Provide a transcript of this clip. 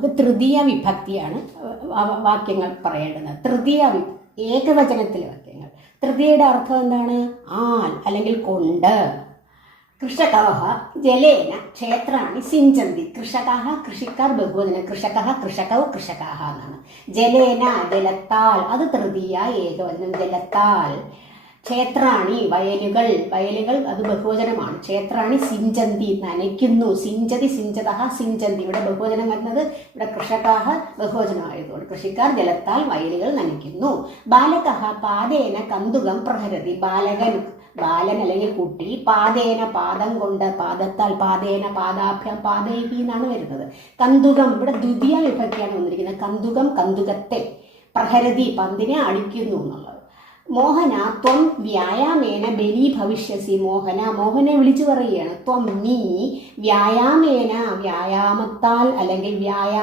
നമുക്ക് തൃതീയ വിഭക്തിയാണ് വാക്യങ്ങൾ പറയേണ്ടത്. തൃതീയ വി ഏകവചനത്തിലെ വാക്യങ്ങൾ. തൃതീയയുടെ അർത്ഥം എന്താണ്? ആൽ അല്ലെങ്കിൽ കൊണ്ട്. കൃഷക ജലേന ക്ഷേത്രാണി സിഞ്ചന്തി. കൃഷക കൃഷിക്കാർ ബഹുവചന. കൃഷക കൃഷകൗ കൃഷകാഹ എന്നാണ്. ജലേന ജലത്താൽ. അത് തൃതീയ ഏകവചനം. ജലത്താൽ. ക്ഷേത്രാണി വയലുകൾ. വയലുകൾ അത് ബഹുവചനമാണ്. ക്ഷേത്രാണി സിഞ്ചന്തി നനയ്ക്കുന്നു സിഞ്ചതി സിഞ്ചത സിഞ്ചന്തി. ഇവിടെ ബഹുവചനം വരുന്നത് ഇവിടെ കൃഷകാഹ ബഹുവചനമായതുകൊണ്ട് കൃഷിക്കാർ ജലത്താൽ വയലുകൾ നനയ്ക്കുന്നു. ബാലകഹ പാതേന കന്തുകം പ്രഹരതി. ബാലകൻ ബാലൻ അല്ലെങ്കിൽ കുട്ടി പാതേന പാദം കൊണ്ട് പാദത്താൽ പാതേന പാദാഭ്യം പാതേഹി എന്നാണ് വരുന്നത്. കന്തുകം ഇവിടെ ദ്വിതീയ വിഭക്തിയാണ് വന്നിരിക്കുന്നത്. കന്തുകം കന്തുകത്തെ പ്രഹരതി പന്തിനെ അടിക്കുന്നു എന്നുള്ളത്. മോഹന ത്വം വ്യായാമേന ബലി ഭവിഷ്യസി മോഹന. മോഹനെ വിളിച്ചു പറയുകയാണ്. ത്വം നീ വ്യായാമേന വ്യായാമത്താൽ അല്ലെങ്കിൽ വ്യായാ